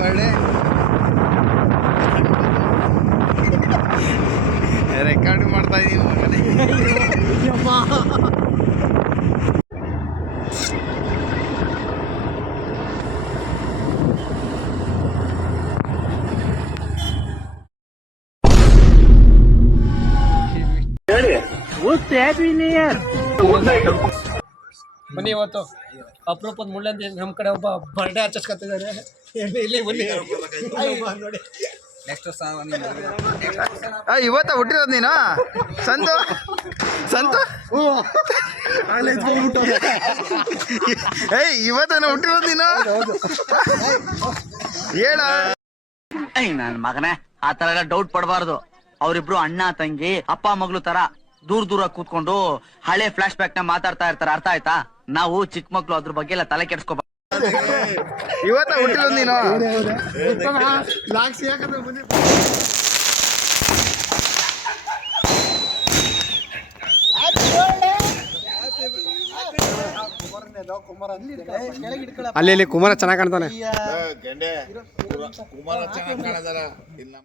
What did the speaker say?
ಮಾತಾಡಿ ರೆಕಾರ್ಡ್ ಮಾಡ್ತಾ ಇದೀನಿ ಮಗನೇ. ಬನ್ನಿ ಇವತ್ತು ಅಪರೂಪದ ಮುಳ್ಳಂದಿ ನಮ್ಮ ಕಡೆ ಒಬ್ಬ ಬರ್ಡೇ ಆಚರಿಸ್ಕೊತಿದ್ದಾರೆ. ಇಲ್ಲಿ ಬನ್ನಿ ನೋಡಿ. ಇವತ್ತ ಹುಟ್ಟಿರೋದು ನೀನು ಸಂತು ಸಂತು ಏಯ್ ಇವತ್ತನ ಹುಟ್ಟಿರೋದು ನೀನು ಹೇಳ. ನನ್ ಮಗನೇ ಆ ತರ ಎಲ್ಲ ಡೌಟ್ ಪಡಬಾರ್ದು. ಅವ್ರಿಬ್ರು ಅಣ್ಣ ತಂಗಿ ಅಪ್ಪ ಮಗಳು ತರ ದೂರ ಕೂತ್ಕೊಂಡು ಹಳೆ ಫ್ಲಾಶ್ ಬ್ಯಾಕ್ ನ ಮಾತಾಡ್ತಾ ಇರ್ತಾರೆ. ಅರ್ಥ ಆಯ್ತಾ? ನಾವು ಚಿಕ್ಕ ಮಕ್ಳು ಅದ್ರ ಬಗ್ಗೆ ಎಲ್ಲ ತಲೆ ಕೆಡ್ಸ್ಕೊ. ಇವತ್ತ ಹುಟ್ಟಿರೋದು ನೀನು. ಅಲ್ಲಿ ಕುಮಾರ ಚೆನ್ನಾಗಿ ಕಾಣ್ತಾನೆ. ಕುಮಾರ ಚೆನ್ನಾಗಿ ಕಾಣದಾರ ಇಲ್ಲ